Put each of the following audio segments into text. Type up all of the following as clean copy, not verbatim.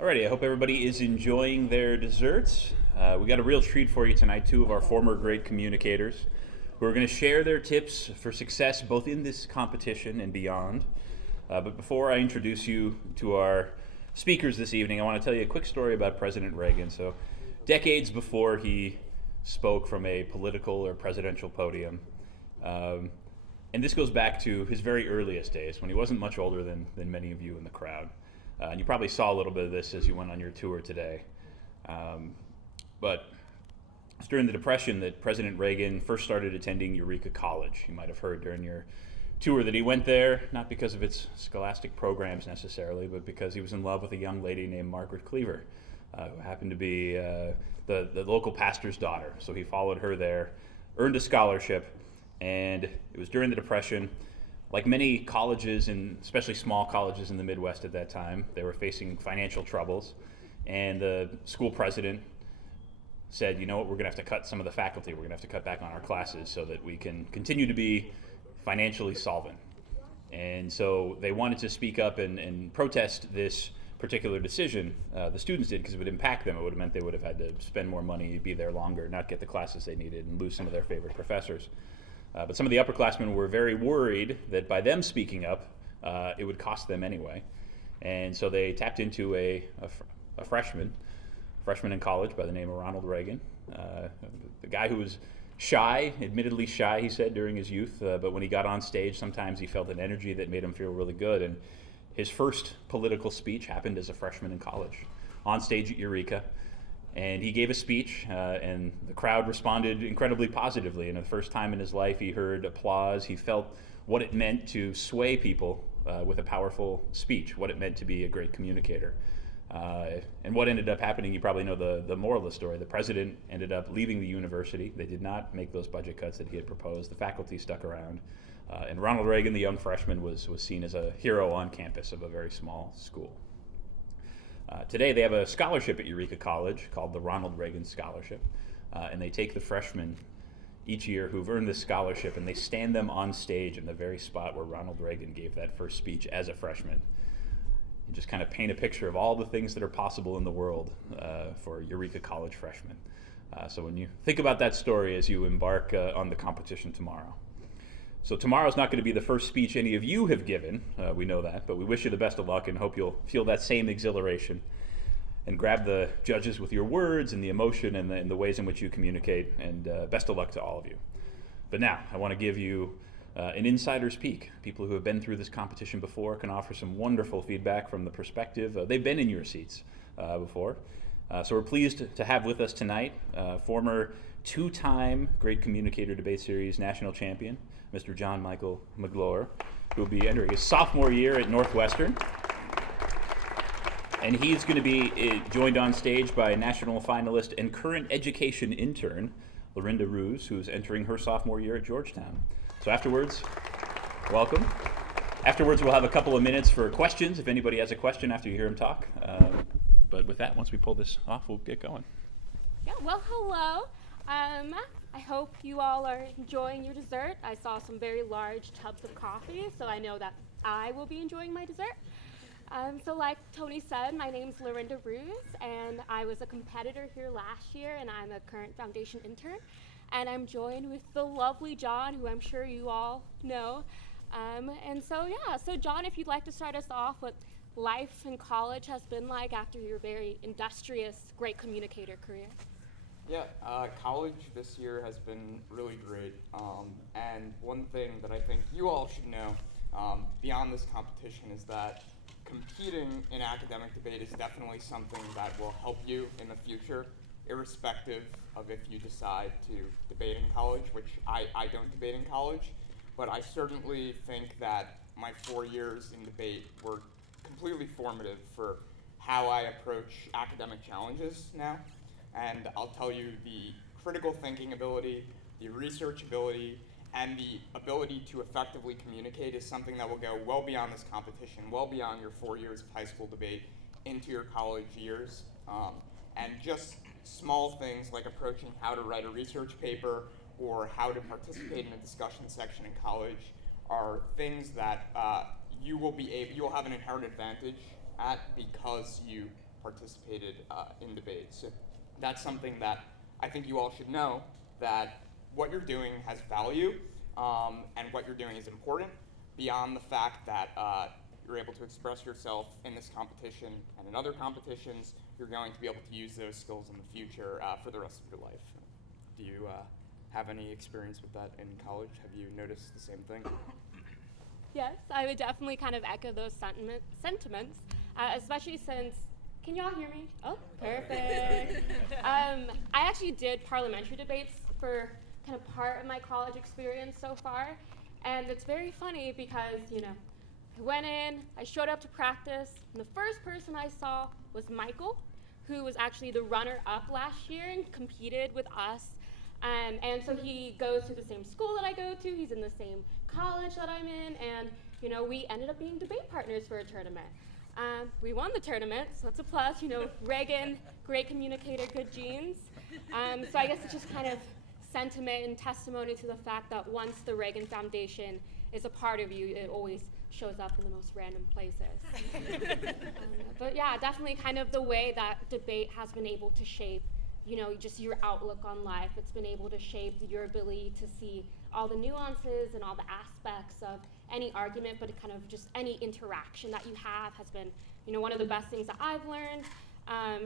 Alrighty, I hope everybody is enjoying their desserts. We got a real treat for you tonight, two of our former great communicators who are going to share their tips for success both in this competition and beyond. But before I introduce you to our speakers this evening, I want to tell you a quick story about President Reagan. So, decades before he spoke from a political or presidential podium, and this goes back to his very earliest days when he wasn't much older than many of you in the crowd. And you probably saw a little bit of this as you went on your tour today. But it's during the Depression that President Reagan first started attending Eureka College. You might have heard during your tour that he went there, not because of its scholastic programs necessarily, but because he was in love with a young lady named Margaret Cleaver, who happened to be the local pastor's daughter. So he followed her there, earned a scholarship, and it was during the Depression. Like many colleges, and especially small colleges in the Midwest at that time, they were facing financial troubles. And the school president said, you know what, we're going to have to cut some of the faculty. We're going to have to cut back on our classes so that we can continue to be financially solvent. And so they wanted to speak up and protest this particular decision. The students did, because it would impact them. It would have meant they would have had to spend more money, be there longer, not get the classes they needed, and lose some of their favorite professors. But some of the upperclassmen were very worried that by them speaking up, it would cost them anyway. And so they tapped into a freshman in college by the name of Ronald Reagan, the guy who was shy, admittedly shy, he said, during his youth. But when he got on stage, sometimes he felt an energy that made him feel really good. And his first political speech happened as a freshman in college, on stage at Eureka. And he gave a speech, and the crowd responded incredibly positively. And for the first time in his life, he heard applause. He felt what it meant to sway people with a powerful speech, what it meant to be a great communicator. And what ended up happening, you probably know the moral of the story. The president ended up leaving the university. They did not make those budget cuts that he had proposed. The faculty stuck around. And Ronald Reagan, the young freshman, was seen as a hero on campus of a very small school. Today they have a scholarship at Eureka College called the Ronald Reagan Scholarship, and they take the freshmen each year who've earned this scholarship and they stand them on stage in the very spot where Ronald Reagan gave that first speech as a freshman, and just kind of paint a picture of all the things that are possible in the world for Eureka College freshmen. So when you think about that story as you embark on the competition tomorrow. So tomorrow's not going to be the first speech any of you have given, we know that, but we wish you the best of luck and hope you'll feel that same exhilaration and grab the judges with your words and the emotion and the ways in which you communicate, and best of luck to all of you. But now, I want to give you an insider's peek. People who have been through this competition before can offer some wonderful feedback from the perspective. They've been in your seats before. So we're pleased to have with us tonight former two-time Great Communicator Debate Series national champion, Mr. John Michael McGlure, who will be entering his sophomore year at Northwestern. And he's going to be joined on stage by national finalist and current education intern, Lorinda Ruse, who's entering her sophomore year at Georgetown. So afterwards, welcome. Afterwards, we'll have a couple of minutes for questions, if anybody has a question after you hear him talk. But with that, once we pull this off, we'll get going. Yeah, well, hello. I hope you all are enjoying your dessert. I saw some very large tubs of coffee, so I know that I will be enjoying my dessert. So like Tony said, my name's Lorinda Ruse, and I was a competitor here last year, and I'm a current foundation intern. And I'm joined with the lovely John, who I'm sure you all know. So John, if you'd like to start us off, what life in college has been like after your very industrious Great Communicator career. Yeah, college this year has been really great. And one thing that I think you all should know beyond this competition is that competing in academic debate is definitely something that will help you in the future, irrespective of if you decide to debate in college, which I don't debate in college. But I certainly think that my 4 years in debate were completely formative for how I approach academic challenges now. And I'll tell you, the critical thinking ability, the research ability, and the ability to effectively communicate is something that will go well beyond this competition, well beyond your 4 years of high school debate into your college years. And just small things like approaching how to write a research paper or how to participate in a discussion section in college are things that you will have an inherent advantage at because you participated in debates. So that's something that I think you all should know, that what you're doing has value, and what you're doing is important, beyond the fact that you're able to express yourself in this competition and in other competitions. You're going to be able to use those skills in the future for the rest of your life. Do you have any experience with that in college? Have you noticed the same thing? Yes, I would definitely kind of echo those sentiments, especially since, can y'all hear me? Oh, perfect. I actually did parliamentary debates for kind of part of my college experience so far, and it's very funny because, I went in, I showed up to practice, and the first person I saw was Michael, who was actually the runner-up last year and competed with us. And so he goes to the same school that I go to, he's in the same college that I'm in, and we ended up being debate partners for a tournament. We won the tournament, so that's a plus. Reagan, Great Communicator, good genes. So I guess it's just kind of sentiment and testimony to the fact that once the Reagan Foundation is a part of you, it always shows up in the most random places. But yeah, definitely kind of the way that debate has been able to shape just your outlook on life. It's been able to shape your ability to see all the nuances and all the aspects of any argument, but kind of just any interaction that you have has been, one of the best things that I've learned.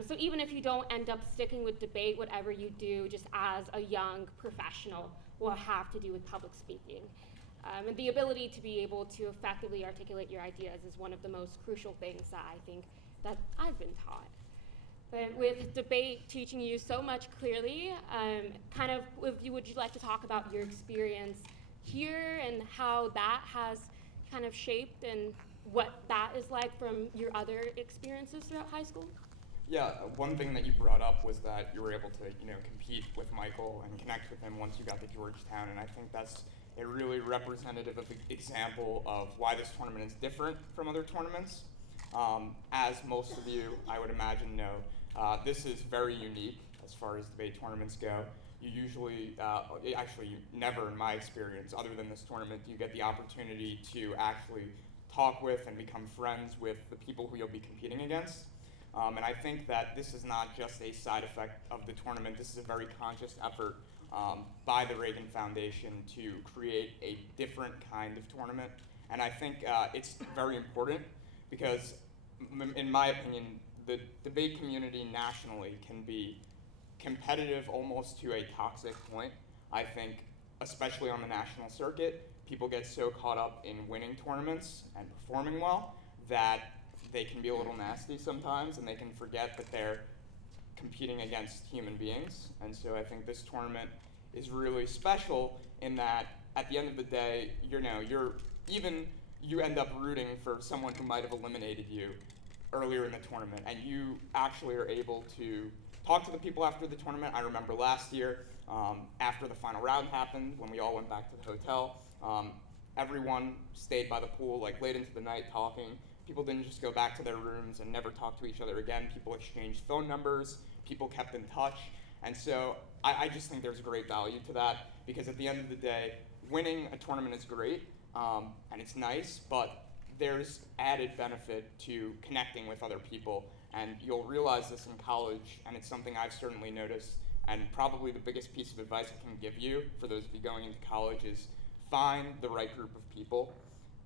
So even if you don't end up sticking with debate, whatever you do just as a young professional will have to do with public speaking. And the ability to be able to effectively articulate your ideas is one of the most crucial things that I think that I've been taught. But with debate teaching you so much clearly, would you like to talk about your experience here and how that has kind of shaped and what that is like from your other experiences throughout high school? Yeah, one thing that you brought up was that you were able to, compete with Michael and connect with him once you got to Georgetown, and I think that's a really representative example of why this tournament is different from other tournaments. As most of you, I would imagine, know, this is very unique as far as debate tournaments go. You usually, actually never in my experience, other than this tournament, do you get the opportunity to actually talk with and become friends with the people who you'll be competing against. And I think that this is not just a side effect of the tournament. This is a very conscious effort by the Reagan Foundation to create a different kind of tournament. And I think it's very important because, in my opinion, the debate community nationally can be competitive almost to a toxic point. I think, especially on the national circuit, people get so caught up in winning tournaments and performing well that they can be a little nasty sometimes, and they can forget that they're competing against human beings. And so I think this tournament is really special in that at the end of the day, you end up rooting for someone who might have eliminated you earlier in the tournament, and you actually are able to talk to the people after the tournament. I remember last year, after the final round happened, when we all went back to the hotel, everyone stayed by the pool late into the night talking. People didn't just go back to their rooms and never talk to each other again. People exchanged phone numbers, people kept in touch, and so I just think there's great value to that, because at the end of the day, winning a tournament is great, and it's nice, but there's added benefit to connecting with other people, and you'll realize this in college, and it's something I've certainly noticed, and probably the biggest piece of advice I can give you for those of you going into college is find the right group of people.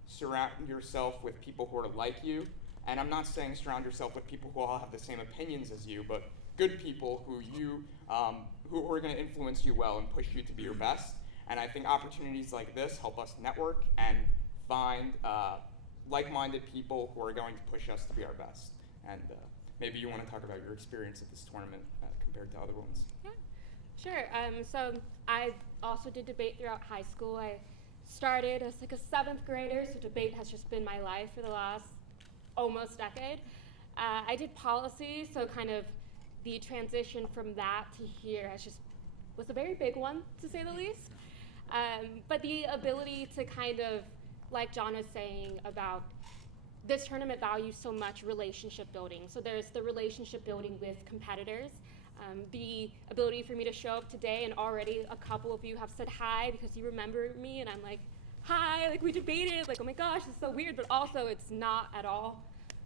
Surround yourself with people who are like you, and I'm not saying surround yourself with people who all have the same opinions as you, but good people who are going to influence you well and push you to be your best. And I think opportunities like this help us network and find like-minded people who are going to push us to be our best. And maybe you want to talk about your experience at this tournament compared to other ones. Yeah, sure. So I also did debate throughout high school. I started as a 7th grader, so debate has just been my life for the last almost decade. I did policy, so kind of the transition from that to here was a very big one, to say the least. But the ability to kind of, like John was saying about this tournament values so much relationship building. So there's the relationship building with competitors, the ability for me to show up today and already a couple of you have said hi because you remember me, and I'm like, hi, we debated, oh my gosh, it's so weird, but also it's not at all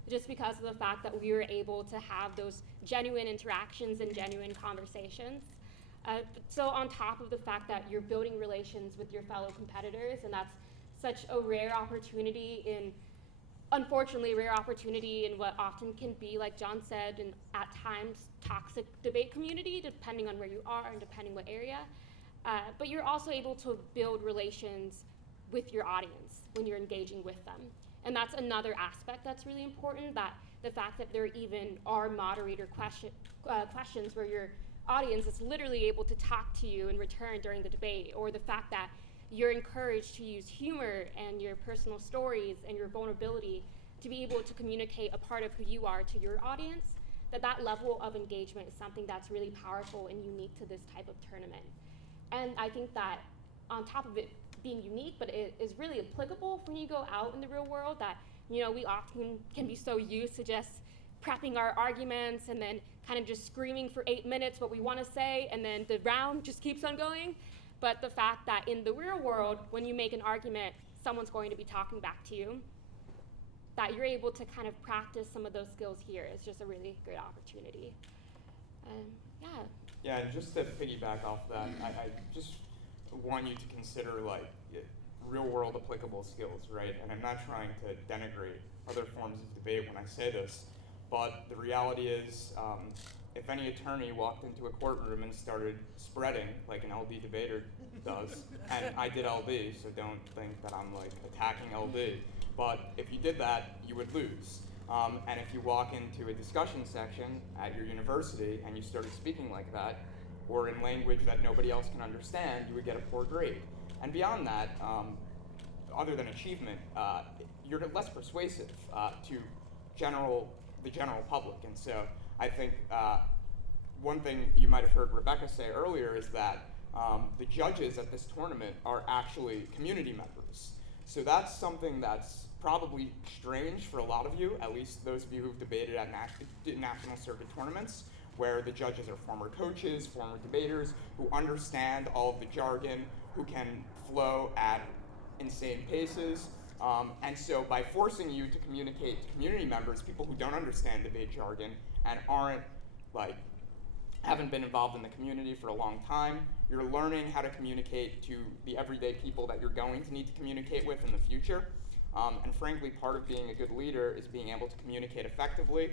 just because of the fact that we were able to have those genuine interactions and genuine conversations. So on top of the fact that you're building relations with your fellow competitors, and that's such a rare opportunity unfortunately, rare opportunity in what often can be, like John said, and at times toxic debate community, depending on where you are and depending what area. But you're also able to build relations with your audience when you're engaging with them. And that's another aspect that's really important, that the fact that there even are moderator questions where your audience is literally able to talk to you in return during the debate, or the fact that you're encouraged to use humor and your personal stories and your vulnerability to be able to communicate a part of who you are to your audience, that level of engagement is something that's really powerful and unique to this type of tournament. And I think that on top of it being unique, but it is really applicable when you go out in the real world, that, we often can be so used to just prepping our arguments and then kind of just screaming for 8 minutes what we want to say, and then the round just keeps on going. But the fact that in the real world, when you make an argument, someone's going to be talking back to you, that you're able to kind of practice some of those skills here is just a really great opportunity. Yeah. Yeah, and just to piggyback off that, I just want you to consider real world applicable skills, right? And I'm not trying to denigrate other forms of debate when I say this, but the reality is, if any attorney walked into a courtroom and started spreading like an LD debater does, and I did LD, so don't think that I'm attacking LD, but if you did that, you would lose. And if you walk into a discussion section at your university and you started speaking like that, or in language that nobody else can understand, you would get a poor grade. And beyond that, other than achievement, you're less persuasive to the general public. And so I think one thing you might have heard Rebecca say earlier is that the judges at this tournament are actually community members. So that's something that's probably strange for a lot of you, at least those of you who've debated at national circuit tournaments, where the judges are former coaches, former debaters, who understand all of the jargon, who can flow at insane paces. And so by forcing you to communicate to community members, people who don't understand debate jargon and haven't been involved in the community for a long time, you're learning how to communicate to the everyday people that you're going to need to communicate with in the future. And frankly, part of being a good leader is being able to communicate effectively.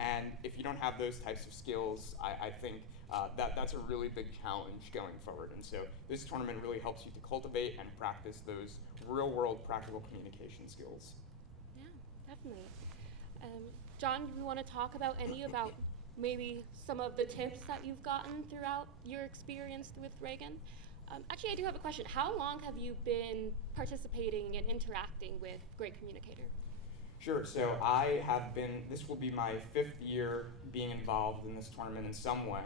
And if you don't have those types of skills, I think that's a really big challenge going forward. And so this tournament really helps you to cultivate and practice those real-world practical communication skills. Yeah, definitely. John, do you want to talk about maybe some of the tips that you've gotten throughout your experience with Reagan? Actually, I do have a question. How long have you been participating and interacting with Great Communicator? Sure, so this will be my 5th year being involved in this tournament in some way.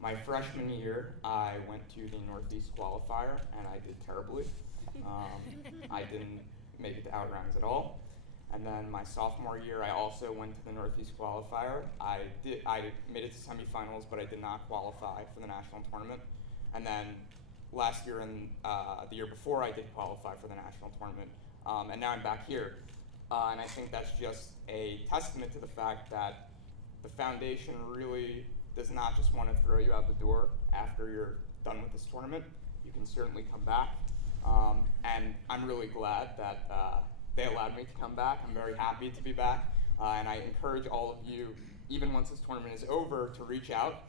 My freshman year, I went to the Northeast qualifier, and I did terribly. I didn't make it to out-rounds at all. And then my sophomore year, I also went to the Northeast qualifier. I made it to semifinals, but I did not qualify for the national tournament. And then last year and the year before, I did qualify for the national tournament. And now I'm back here. And I think that's just a testament to the fact that the foundation really does not just want to throw you out the door after you're done with this tournament. You can certainly come back. And I'm really glad that they allowed me to come back. I'm very happy to be back. And I encourage all of you, even once this tournament is over, to reach out.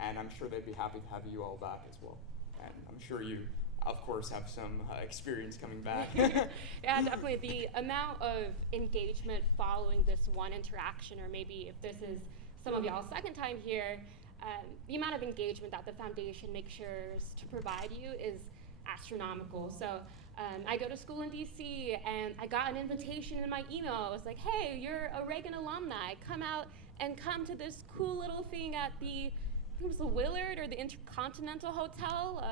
And I'm sure they'd be happy to have you all back as well. And I'm sure you, of course, have some experience coming back. Yeah, definitely. The amount of engagement following this one interaction, or maybe if this is some of y'all's second time here, the amount of engagement that the foundation makes sure to provide you is astronomical. So I go to school in DC, and I got an invitation in my email. It was like, hey, you're a Reagan alumni. Come to this cool little thing at I think it was the Willard or the Intercontinental Hotel.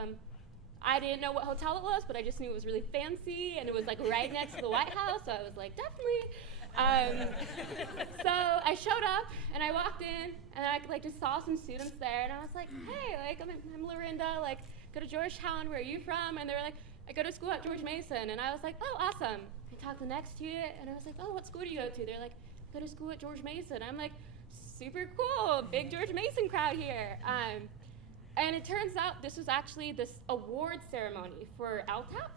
I didn't know what hotel it was, but I just knew it was really fancy, and it was right next to the White House, so I was like, definitely. So I showed up, and I walked in, and I just saw some students there, and I was like, hey, I'm Lorinda, go to Georgetown, where are you from? And they were like, I go to school at George Mason. And I was like, oh, awesome. I talked to the next student, and I was like, oh, what school do you go to? They're like, I go to school at George Mason. I'm like, super cool, big George Mason crowd here. And it turns out this was actually this award ceremony for LTAP.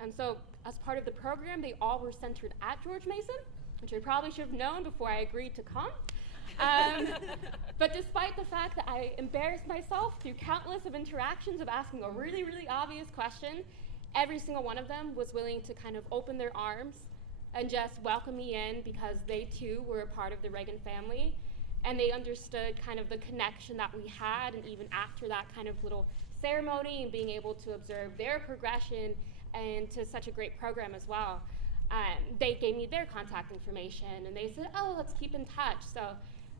And so as part of the program, they all were centered at George Mason, which I probably should have known before I agreed to come. But despite the fact that I embarrassed myself through countless of interactions of asking a really, really obvious question, every single one of them was willing to kind of open their arms and just welcome me in because they too were a part of the Reagan family. And they understood kind of the connection that we had, and even after that kind of little ceremony and being able to observe their progression and to such a great program as well. They gave me their contact information, and they said, oh, let's keep in touch. So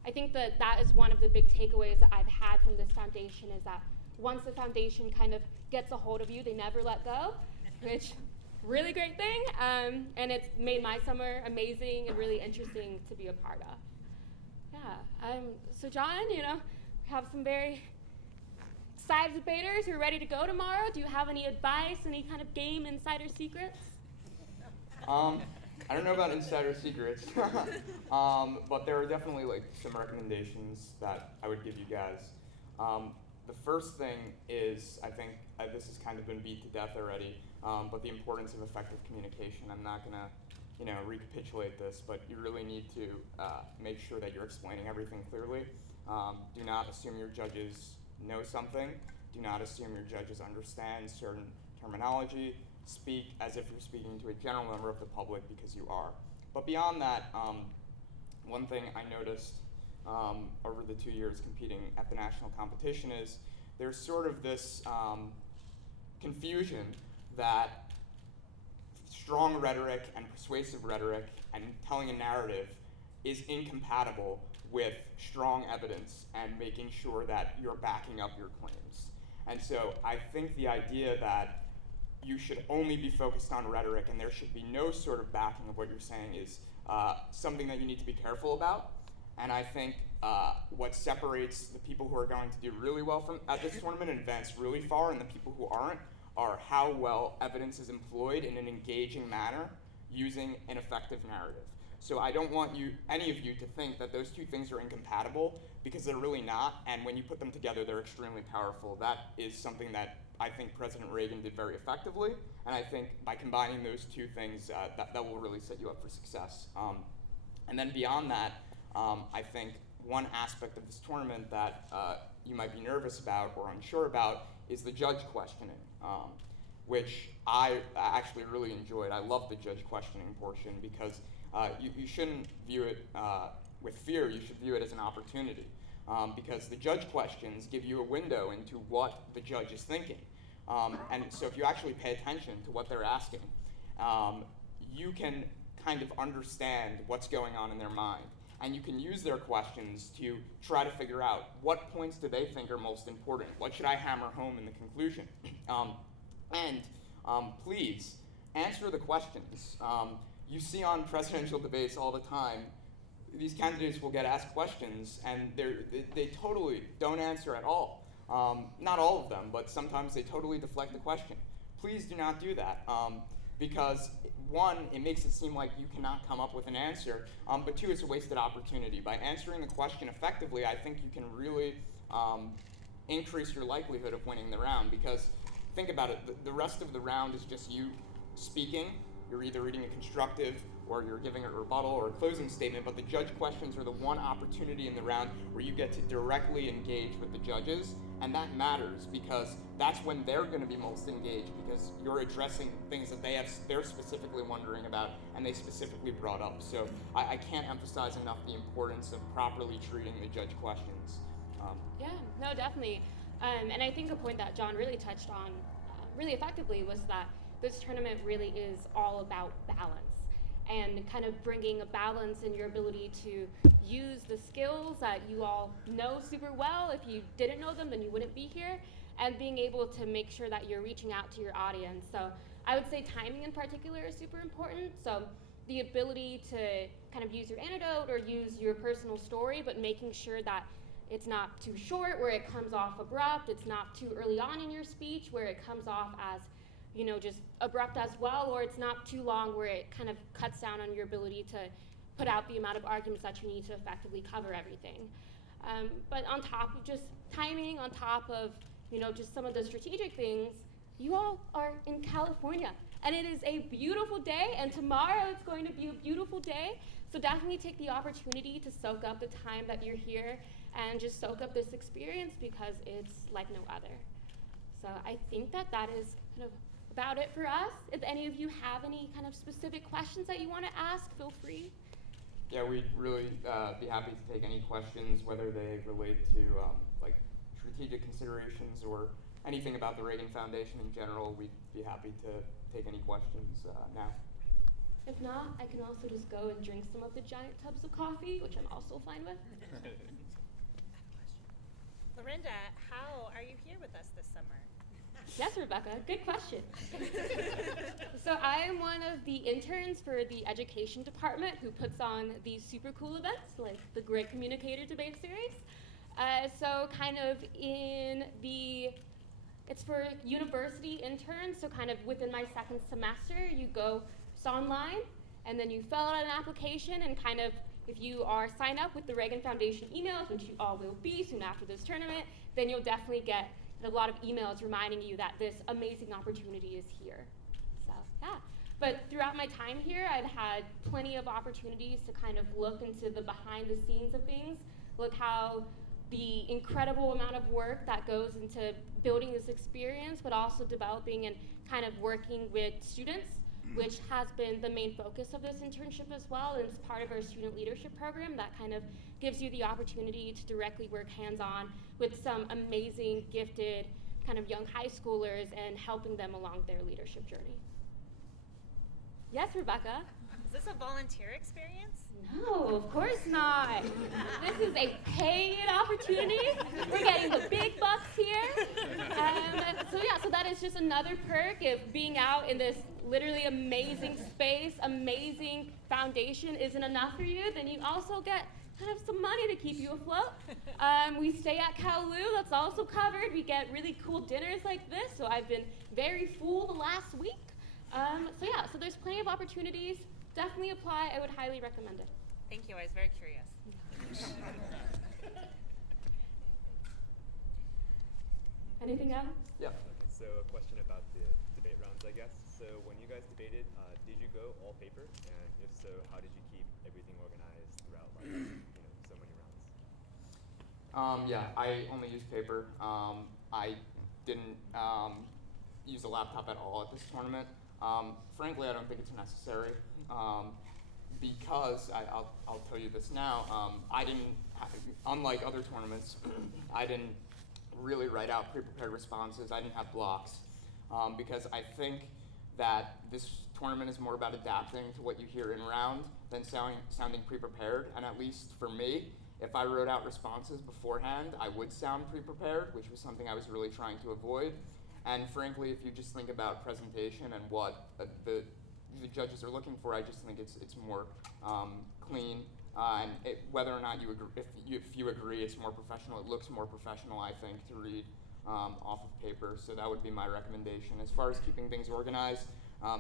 I think that that is one of the big takeaways that I've had from this foundation, is that once the foundation kind of gets a hold of you, they never let go, which really great thing. And it's made my summer amazing and really interesting to be a part of. Yeah, so John, we have some very excited debaters who are ready to go tomorrow. Do you have any advice, any kind of game insider secrets? I don't know about insider secrets, but there are definitely some recommendations that I would give you guys. The first thing is, I think this has kind of been beat to death already, but the importance of effective communication. I'm not gonna recapitulate this, but you really need to make sure that you're explaining everything clearly. Do not assume your judges know something. Do not assume your judges understand certain terminology. Speak as if you're speaking to a general member of the public, because you are. But beyond that, one thing I noticed over the 2 years competing at the national competition is there's sort of this confusion that strong rhetoric and persuasive rhetoric and telling a narrative is incompatible with strong evidence and making sure that you're backing up your claims. And so I think the idea that you should only be focused on rhetoric and there should be no sort of backing of what you're saying is something that you need to be careful about. And I think what separates the people who are going to do really well at this tournament and advance really far and the people who aren't are how well evidence is employed in an engaging manner using an effective narrative. So I don't want any of you to think that those two things are incompatible, because they're really not, and when you put them together, they're extremely powerful. That is something that I think President Reagan did very effectively, and I think by combining those two things, that will really set you up for success. And then beyond that, I think one aspect of this tournament that you might be nervous about or unsure about is the judge questioning, which I actually really enjoyed. I love the judge questioning portion because you shouldn't view it with fear. You should view it as an opportunity, because the judge questions give you a window into what the judge is thinking. And so if you actually pay attention to what they're asking, you can kind of understand what's going on in their mind. And you can use their questions to try to figure out what points do they think are most important. What should I hammer home in the conclusion? Please answer the questions. You see on presidential debates all the time, these candidates will get asked questions and they totally don't answer at all. Not all of them, but sometimes they totally deflect the question. Please do not do that. Because one, it makes it seem like you cannot come up with an answer, but two, it's a wasted opportunity. By answering the question effectively, I think you can really increase your likelihood of winning the round, because think about it, the rest of the round is just you speaking. You're either reading a constructive or you're giving a rebuttal or a closing statement, but the judge questions are the one opportunity in the round where you get to directly engage with the judges, and that matters because that's when they're going to be most engaged, because you're addressing things that they're specifically wondering about and they specifically brought up. So I can't emphasize enough the importance of properly treating the judge questions. Yeah, no, definitely. And I think a point that John really touched on really effectively was that this tournament really is all about balance, and kind of bringing a balance in your ability to use the skills that you all know super well. If you didn't know them, then you wouldn't be here, and being able to make sure that you're reaching out to your audience. So I would say timing in particular is super important. So the ability to kind of use your anecdote or use your personal story, but making sure that it's not too short where it comes off abrupt, it's not too early on in your speech where it comes off as just abrupt as well, or it's not too long where it kind of cuts down on your ability to put out the amount of arguments that you need to effectively cover everything. But on top of just timing, on top of just some of the strategic things, you all are in California, and it is a beautiful day, and tomorrow it's going to be a beautiful day. So definitely take the opportunity to soak up the time that you're here and just soak up this experience, because it's like no other. So I think that is kind of about it for us. If any of you have any kind of specific questions that you want to ask, feel free. Yeah, we'd really be happy to take any questions, whether they relate to like strategic considerations or anything about the Reagan Foundation in general. We'd be happy to take any questions now. If not, I can also just go and drink some of the giant tubs of coffee, which I'm also fine with. Lorinda, how are you here with us this summer? Yes, Rebecca, good question. So I am one of the interns for the education department who puts on these super cool events like the Great Communicator debate series. So kind of it's for university interns, so kind of within my second semester, you go online, and then you fill out an application, and kind of if you are signed up with the Reagan Foundation emails, which you all will be soon after this tournament, then you'll definitely get a lot of emails reminding you that this amazing opportunity is here. So yeah, but throughout my time here, I've had plenty of opportunities to kind of look into the behind the scenes of things, look how the incredible amount of work that goes into building this experience, but also developing and kind of working with students, which has been the main focus of this internship as well. And it's part of our student leadership program that kind of gives you the opportunity to directly work hands-on with some amazing, gifted kind of young high schoolers and helping them along their leadership journey. Yes, Rebecca? Is this a volunteer experience? No, of course not. This is a paid opportunity. We're getting the big bucks here. So that is just another perk of being out in this literally amazing space, amazing foundation isn't enough for you, then you also get kind of some money to keep you afloat. We stay at Kowloon, that's also covered. We get really cool dinners like this, so I've been very full the last week. So there's plenty of opportunities. Definitely apply. I would highly recommend it. Thank you. I was very curious. Anything else? Yeah. Okay, so a question about the debate rounds, I guess. So when you guys debated, did you go all paper? And if so, how did you keep everything organized throughout, so many rounds? Yeah, I only used paper. I didn't use a laptop at all at this tournament. Frankly, I don't think it's necessary. Because I'll tell you this now, I didn't, unlike other tournaments, I didn't really write out pre-prepared responses. I didn't have blocks, because I think that this tournament is more about adapting to what you hear in round than sounding pre-prepared. And at least for me, if I wrote out responses beforehand, I would sound pre-prepared, which was something I was really trying to avoid. And frankly, if you just think about presentation and what the judges are looking for, I just think it's more clean. And whether or not you agree, if you agree, it's more professional. It looks more professional, I think, to read off of paper. So that would be my recommendation. As far as keeping things organized,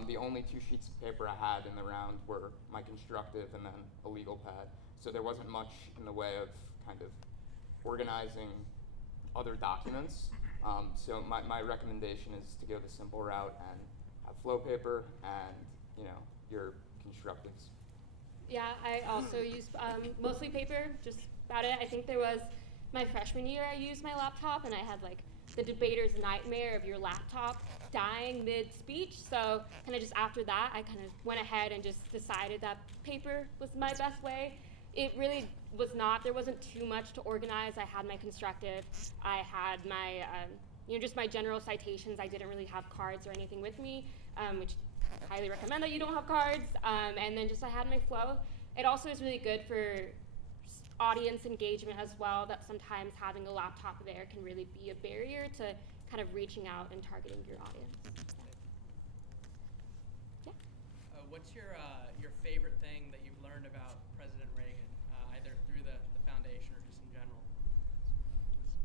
the only 2 sheets of paper I had in the round were my constructive and then a legal pad. So there wasn't much in the way of kind of organizing other documents. So my recommendation is to go the simple route and have flow paper and your constructives. Yeah, I also used mostly paper, just about it. I think there was my freshman year I used my laptop, and I had like the debater's nightmare of your laptop dying mid-speech. So kind of just after that, I kind of went ahead and just decided that paper was my best way. It really was not. There wasn't too much to organize. I had my constructive. I had my, just my general citations. I didn't really have cards or anything with me, which I highly recommend that you don't have cards. And then just I had my flow. It also is really good for audience engagement as well, that sometimes having a laptop there can really be a barrier to kind of reaching out and targeting your audience. Yeah. What's your favorite thing that you've learned about President Reagan, either through the foundation or just in general?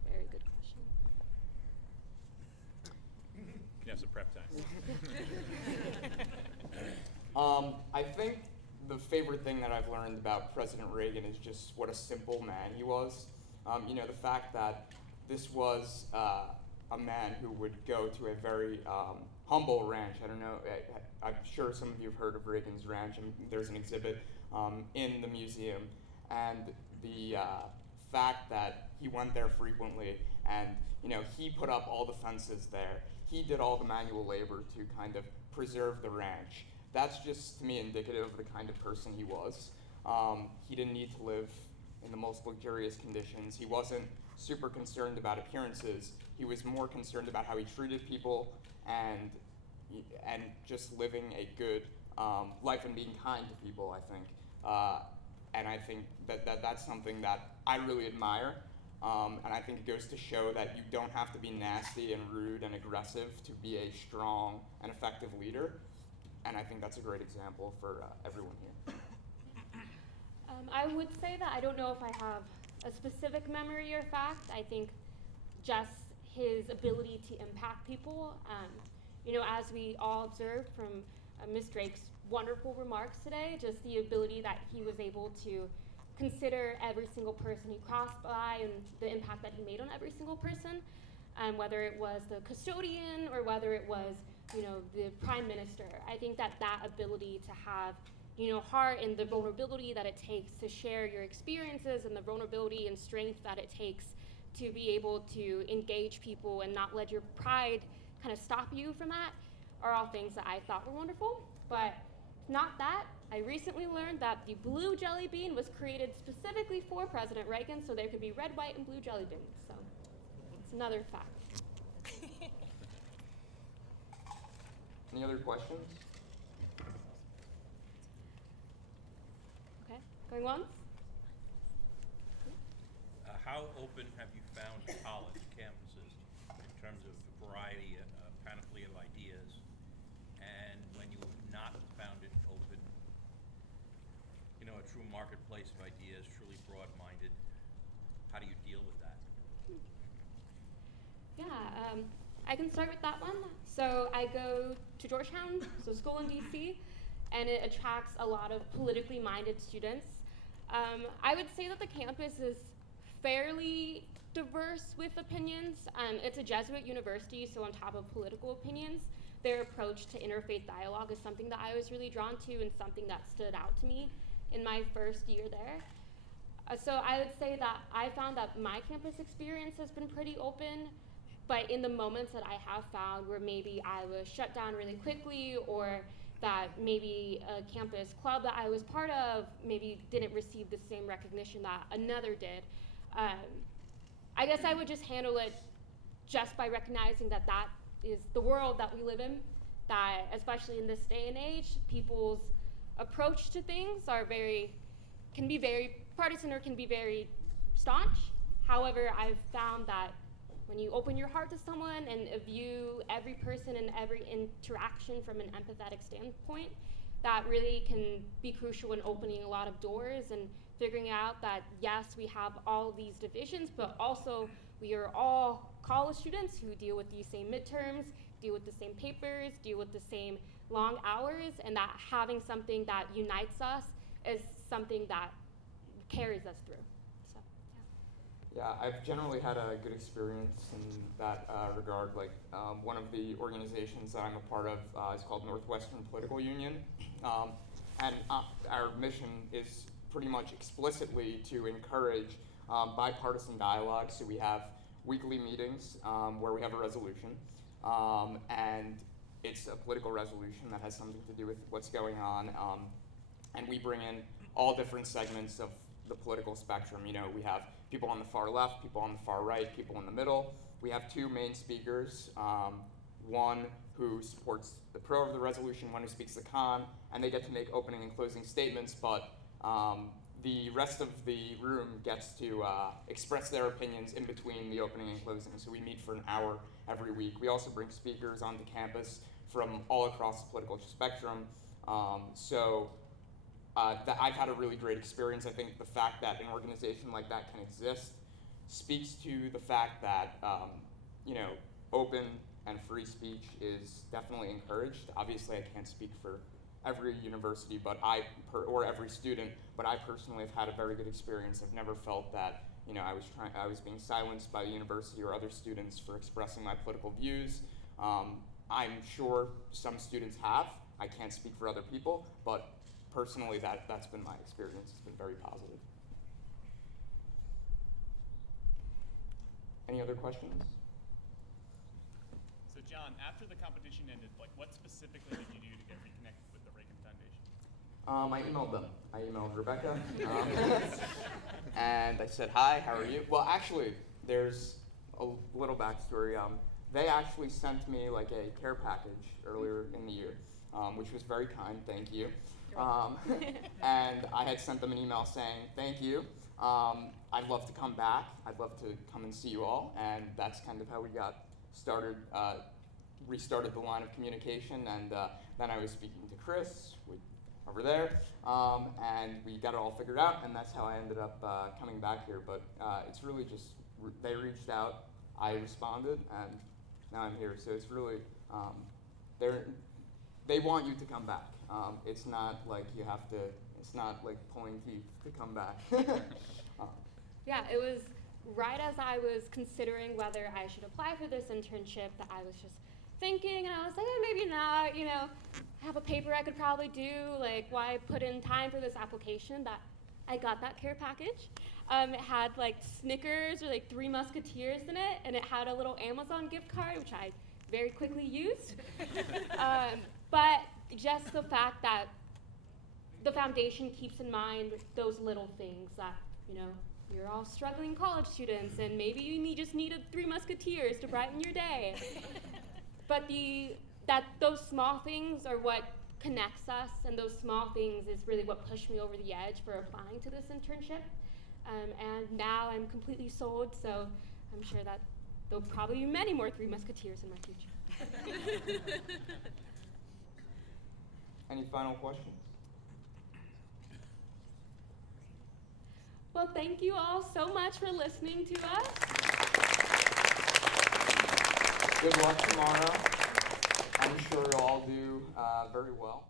Very good question. Can can have some prep time. I think the favorite thing that I've learned about President Reagan is just what a simple man he was. The fact that this was a man who would go to a very humble ranch. I don't know, I'm sure some of you have heard of Reagan's ranch, and there's an exhibit in the museum. And the fact that he went there frequently and he put up all the fences there. He did all the manual labor to kind of preserve the ranch. That's just, to me, indicative of the kind of person he was. He didn't need to live in the most luxurious conditions. He wasn't super concerned about appearances. He was more concerned about how he treated people and just living a good life and being kind to people, I think. And I think that's something that I really admire. And I think it goes to show that you don't have to be nasty and rude and aggressive to be a strong and effective leader. And I think that's a great example for everyone here. I would say that I don't know if I have a specific memory or fact. I think just his ability to impact people. As we all observed from Ms. Drake's wonderful remarks today, just the ability that he was able to consider every single person he crossed by and the impact that he made on every single person, whether it was the custodian or whether it was the prime minister. I think that ability to have heart and the vulnerability that it takes to share your experiences and the vulnerability and strength that it takes to be able to engage people and not let your pride kind of stop you from that are all things that I thought were wonderful. But not that. I recently learned that the blue jelly bean was created specifically for President Reagan, so there could be red, white, and blue jelly beans. So it's another fact. Any other questions? Okay, going once? How open have you found college campuses in terms of variety, panoply of ideas? And when you have not found it open, a true marketplace of ideas, truly broad-minded, how do you deal with that? Yeah, I can start with that one. So I go to Georgetown, so school in DC, and it attracts a lot of politically minded students. I would say that the campus is fairly diverse with opinions. It's a Jesuit university, so on top of political opinions, their approach to interfaith dialogue is something that I was really drawn to and something that stood out to me in my first year there. So I would say that I found that my campus experience has been pretty open, but in the moments that I have found where maybe I was shut down really quickly or that maybe a campus club that I was part of maybe didn't receive the same recognition that another did, I guess I would just handle it just by recognizing that that is the world that we live in, that especially in this day and age, people's approach to things can be very partisan or can be very staunch. However, I've found that when you open your heart to someone and view every person and every interaction from an empathetic standpoint, that really can be crucial in opening a lot of doors and figuring out that, yes, we have all these divisions, but also we are all college students who deal with these same midterms, deal with the same papers, deal with the same long hours, and that having something that unites us is something that carries us through. So, Yeah, I've generally had a good experience in that regard. Like one of the organizations that I'm a part of is called Northwestern Political Union, and our mission is pretty much explicitly to encourage bipartisan dialogue. So we have weekly meetings where we have a resolution, and it's a political resolution that has something to do with what's going on, and we bring in all different segments of the political spectrum. We have people on the far left, people on the far right, people in the middle. We have two main speakers, one who supports the pro of the resolution, one who speaks the con, and they get to make opening and closing statements, but the rest of the room gets to express their opinions in between the opening and closing. So we meet for an hour every week. We also bring speakers onto campus from all across the political spectrum. I've had a really great experience. I think the fact that an organization like that can exist speaks to the fact that open and free speech is definitely encouraged. Obviously, I can't speak for every university, but or every student, but I personally have had a very good experience. I've never felt that I was being silenced by the university or other students for expressing my political views. I'm sure some students have. I can't speak for other people, but personally, that's been my experience. It's been very positive. Any other questions? So John, after the competition ended, what specifically did you do to get reconnected with the Reagan Foundation? I emailed them. I emailed Rebecca, and I said, hi, how are you? Well, actually, there's a little backstory. They actually sent me a care package earlier in the year, which was very kind, thank you. And I had sent them an email saying, thank you. I'd love to come back. I'd love to come and see you all. And that's kind of how we got started, restarted the line of communication. And then I was speaking to Chris over there, and we got it all figured out. And that's how I ended up coming back here. But it's really just, they reached out, I responded, and now I'm here. So it's really, they want you to come back. It's not like you have to, it's not like pulling teeth to come back. Yeah, it was right as I was considering whether I should apply for this internship that I was just thinking, and I was like, maybe not, I have a paper I could probably do, why put in time for this application, that I got that care package. It had Snickers or 3 Musketeers in it, and it had a little Amazon gift card, which I very quickly used. But just the fact that the foundation keeps in mind those little things that, you're all struggling college students, and maybe you just need 3 Musketeers to brighten your day. But those small things are what connects us, and those small things is really what pushed me over the edge for applying to this internship. And now I'm completely sold, so I'm sure that there'll probably be many more 3 Musketeers in my future. Any final questions? Well, thank you all so much for listening to us. Good luck tomorrow. I'm sure you'll all do very well.